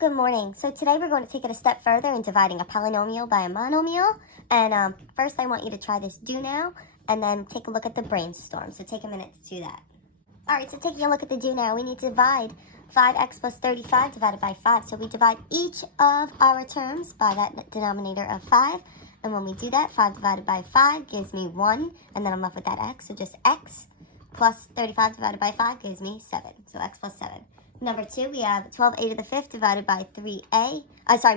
Good morning. So today we're going to take it a step further in dividing a polynomial by a monomial. And first I want you to try this do now and then take a look at the brainstorm. So take a minute to do that. Alright, so taking a look at the do now, we need to divide 5x plus 35 divided by 5. So we divide each of our terms by that denominator of 5. And when we do that, 5 divided by 5 gives me 1. And then I'm left with that x. So just x plus 35 divided by 5 gives me 7. So x plus 7. Number 2, we have 12a to the 5th divided by 3a.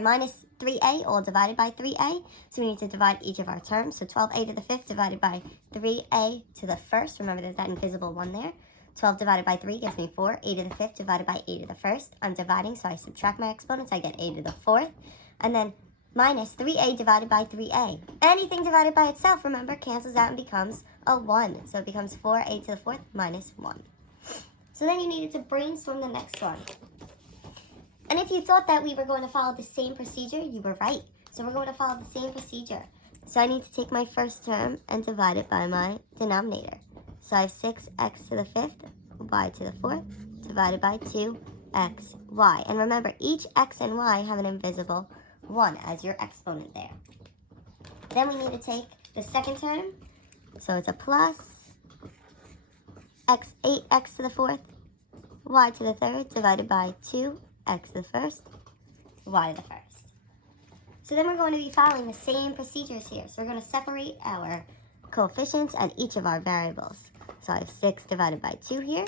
Minus 3a, all divided by 3a. So we need to divide each of our terms. So 12a to the 5th divided by 3a to the 1st. Remember, there's that invisible 1 there. 12 divided by 3 gives me 4. a to the 5th divided by a to the 1st. I'm dividing, so I subtract my exponents. I get a to the 4th. And then minus 3a divided by 3a. Anything divided by itself, remember, cancels out and becomes a 1. So it becomes 4a to the 4th minus 1. So then you needed to brainstorm the next one. And if you thought that we were going to follow the same procedure, you were right. So we're going to follow the same procedure. So I need to take my first term and divide it by my denominator. So I have 6x to the 5th, y to the 4th, divided by 2x, y. And remember, each x and y have an invisible 1 as your exponent there. Then we need to take the second term. So it's a plus 8x to the 4th, y to the 3rd, divided by 2x to the 1st, y to the 1st. So then we're going to be following the same procedures here. So we're going to separate our coefficients and each of our variables. So I have 6 divided by 2 here.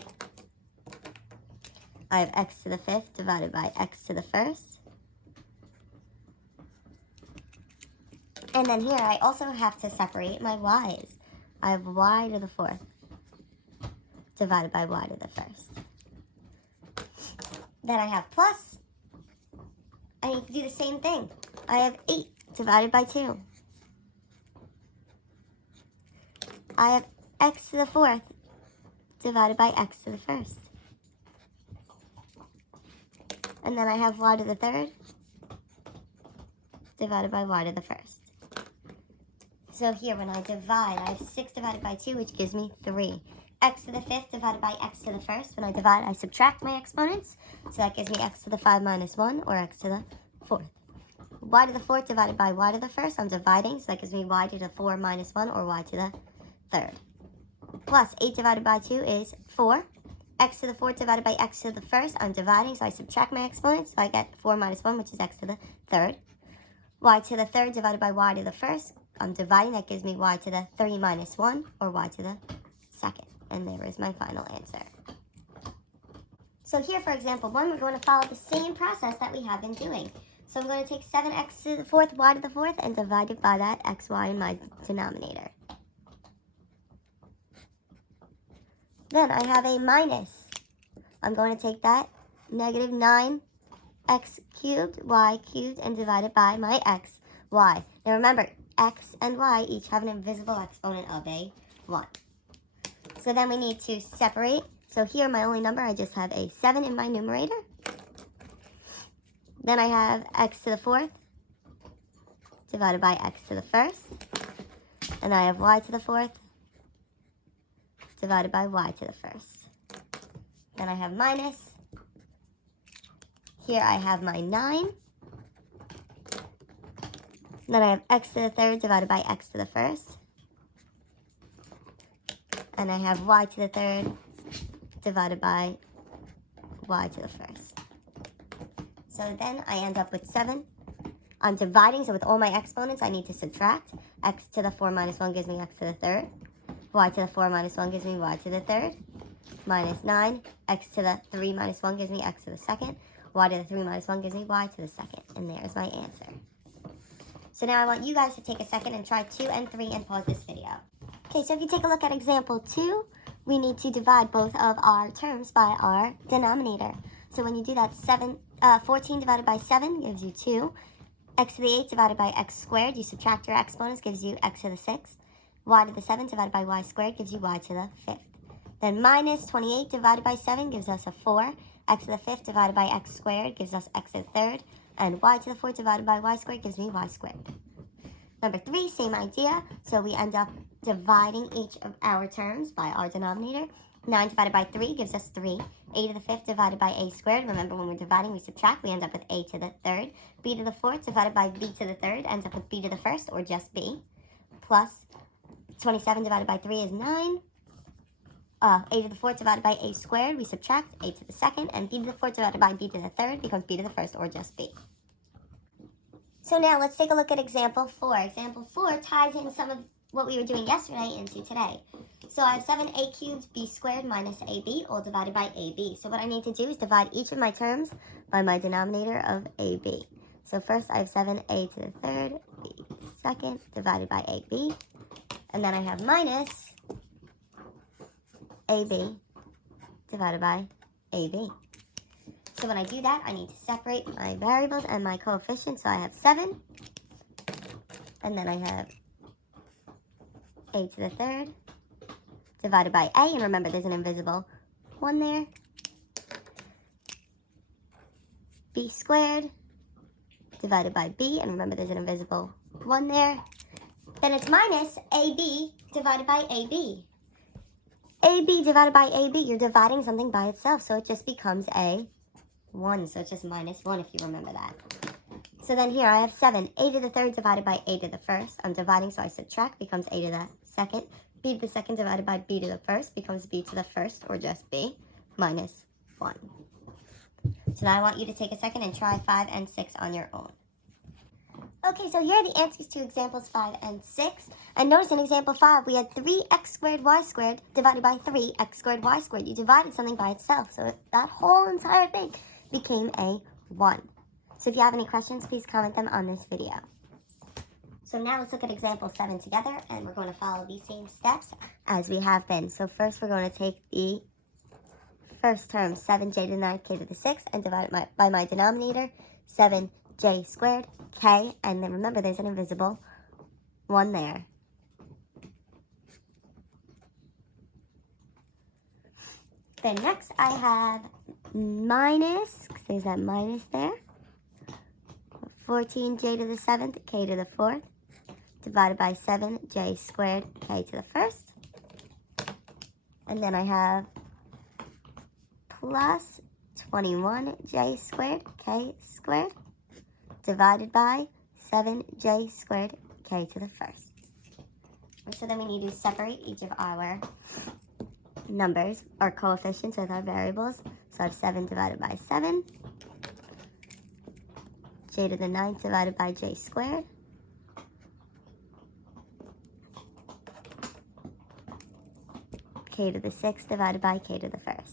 I have x to the 5th divided by x to the 1st. And then here I also have to separate my y's. I have y to the 4th divided by y to the 1st. Then I have plus. I need to do the same thing. I have 8 divided by 2. I have x to the 4th divided by x to the 1st. And then I have y to the 3rd divided by y to the 1st. So here when I divide, I have 6 divided by 2, which gives me 3. X to the 5th divided by x to the 1st. When I divide, I subtract my exponents. So that gives me x to the 5 minus 1, or x to the 4th. Y to the 4th divided by y to the 1st. I'm dividing, so that gives me y to the 4 minus 1, or y to the 3rd. Plus 8 divided by 2 is 4. X to the 4th divided by x to the 1st. I'm dividing, so I subtract my exponents. So I get 4 minus 1, which is x to the 3rd. Y to the 3rd divided by y to the 1st. I'm dividing, that gives me y to the 3 minus 1, or y to the 2nd. And there is my final answer. So here, for example 1, we're going to follow the same process that we have been doing. So I'm going to take 7x to the 4th, y to the 4th, and divide it by that xy in my denominator. Then I have a minus. I'm going to take that negative 9x cubed, y cubed, and divide it by my x, y. Now remember, x and y each have an invisible exponent of a 1. So then we need to separate. So here, my only number, I just have a 7 in my numerator. Then I have x to the 4th divided by x to the 1st. And I have y to the 4th divided by y to the 1st. Then I have minus. Here I have my 9. Then I have x to the 3rd divided by x to the 1st. And I have y to the 3rd divided by y to the 1st. So then I end up with 7. I'm dividing, so with all my exponents, I need to subtract. X to the 4 minus 1 gives me x to the 3rd. Y to the 4 minus 1 gives me y to the 3rd. Minus 9. X to the 3 minus 1 gives me x to the 2nd. Y to the 3 minus 1 gives me y to the 2nd. And there's my answer. So now I want you guys to take a second and try 2 and 3 and pause this video. Okay, so if you take a look at example 2, we need to divide both of our terms by our denominator. So when you do that, 14 divided by 7 gives you 2. X to the 8 divided by x squared, you subtract your exponents, gives you x to the 6th. Y to the 7 divided by y squared gives you y to the 5th. Then minus 28 divided by 7 gives us a 4. X to the 5th divided by x squared gives us x to the 3rd. And y to the 4th divided by y squared gives me y squared. Number 3, same idea. So we end up dividing each of our terms by our denominator. 9 divided by 3 gives us 3. A to the 5th divided by a squared. Remember, when we're dividing, we subtract. We end up with a to the 3rd. B to the 4th divided by b to the 3rd ends up with b to the 1st, or just b. Plus 27 divided by 3 is 9. A to the 4th divided by a squared. We subtract a to the 2nd. And b to the 4th divided by b to the 3rd becomes b to the 1st, or just b. So now let's take a look at example 4. Example 4 ties in some of what we were doing yesterday into today. So I have 7a cubed b squared minus ab, all divided by ab. So what I need to do is divide each of my terms by my denominator of ab. So first I have 7a to the 3rd, b to the 2nd, divided by ab. And then I have minus ab divided by ab. So when I do that, I need to separate my variables and my coefficients. So I have 7, and then I have a to the 3rd divided by a, and remember there's an invisible 1 there. B squared divided by b, and remember there's an invisible 1 there. Then it's minus ab divided by ab. ab divided by ab, you're dividing something by itself, so it just becomes a 1, so it's just minus 1 if you remember that. So then here I have 7, a to the 3rd divided by a to the 1st. I'm dividing, so I subtract, becomes a to the 2nd. b to the 2nd divided by b to the 1st becomes b to the 1st, or just b, minus 1. So now I want you to take a second and try 5 and 6 on your own. Okay, so here are the answers to examples 5 and 6. And notice in example 5, we had 3x squared y squared divided by 3x squared y squared. You divided something by itself, so that whole entire thing became a 1. So if you have any questions, please comment them on this video. So now let's look at example 7 together, and we're going to follow the same steps as we have been. So first we're going to take the first term, 7j to the 9th, k to the 6th, and divide it by my denominator, 7j squared, k, and then remember there's an invisible 1 there. Then next I have minus, because there's that minus there, 14j to the 7th, k to the 4th, divided by 7j squared, k to the 1st. And then I have plus 21j squared, k squared, divided by 7j squared, k to the 1st. So then we need to separate each of our numbers, our coefficients with our variables. So I have 7 divided by 7, j to the 9th divided by j squared, k to the 6th divided by k to the 1st.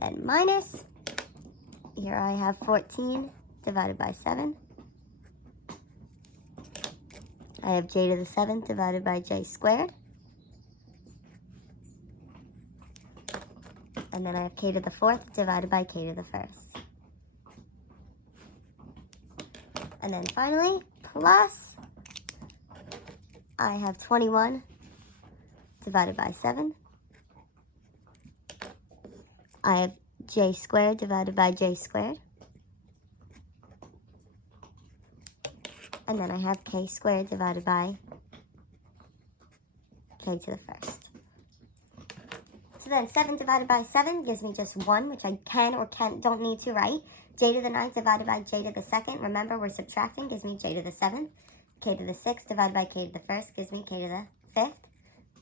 Then minus, here I have 14 divided by 7. I have j to the 7th divided by j squared. And then I have k to the 4th divided by k to the 1st. And then finally, plus, I have 21 divided by 7. I have j squared divided by j squared. And then I have k squared divided by k to the 1st. So then 7 divided by 7 gives me just 1, which I can or don't need to write. J to the 9th divided by j to the 2nd. Remember, we're subtracting, gives me j to the 7th. K to the 6th divided by k to the 1st gives me k to the 5th.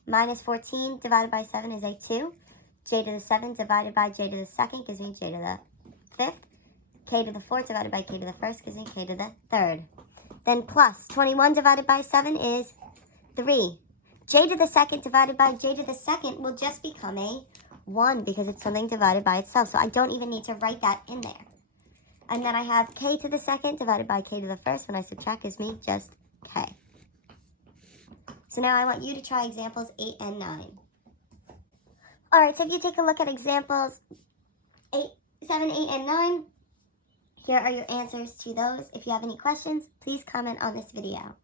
Minus 14 divided by 7 is a 2. J to the 7th divided by j to the 2nd gives me j to the 5th. K to the 4th divided by k to the 1st gives me k to the 3rd. Then plus 21 divided by 7 is 3. J to the 2nd divided by j to the 2nd will just become a 1 because it's something divided by itself. So I don't even need to write that in there. And then I have k to the 2nd divided by k to the 1st. When I subtract, gives me just k. So now I want you to try examples 8 and 9. All right, so if you take a look at examples 7, 8, and 9, here are your answers to those. If you have any questions, please comment on this video.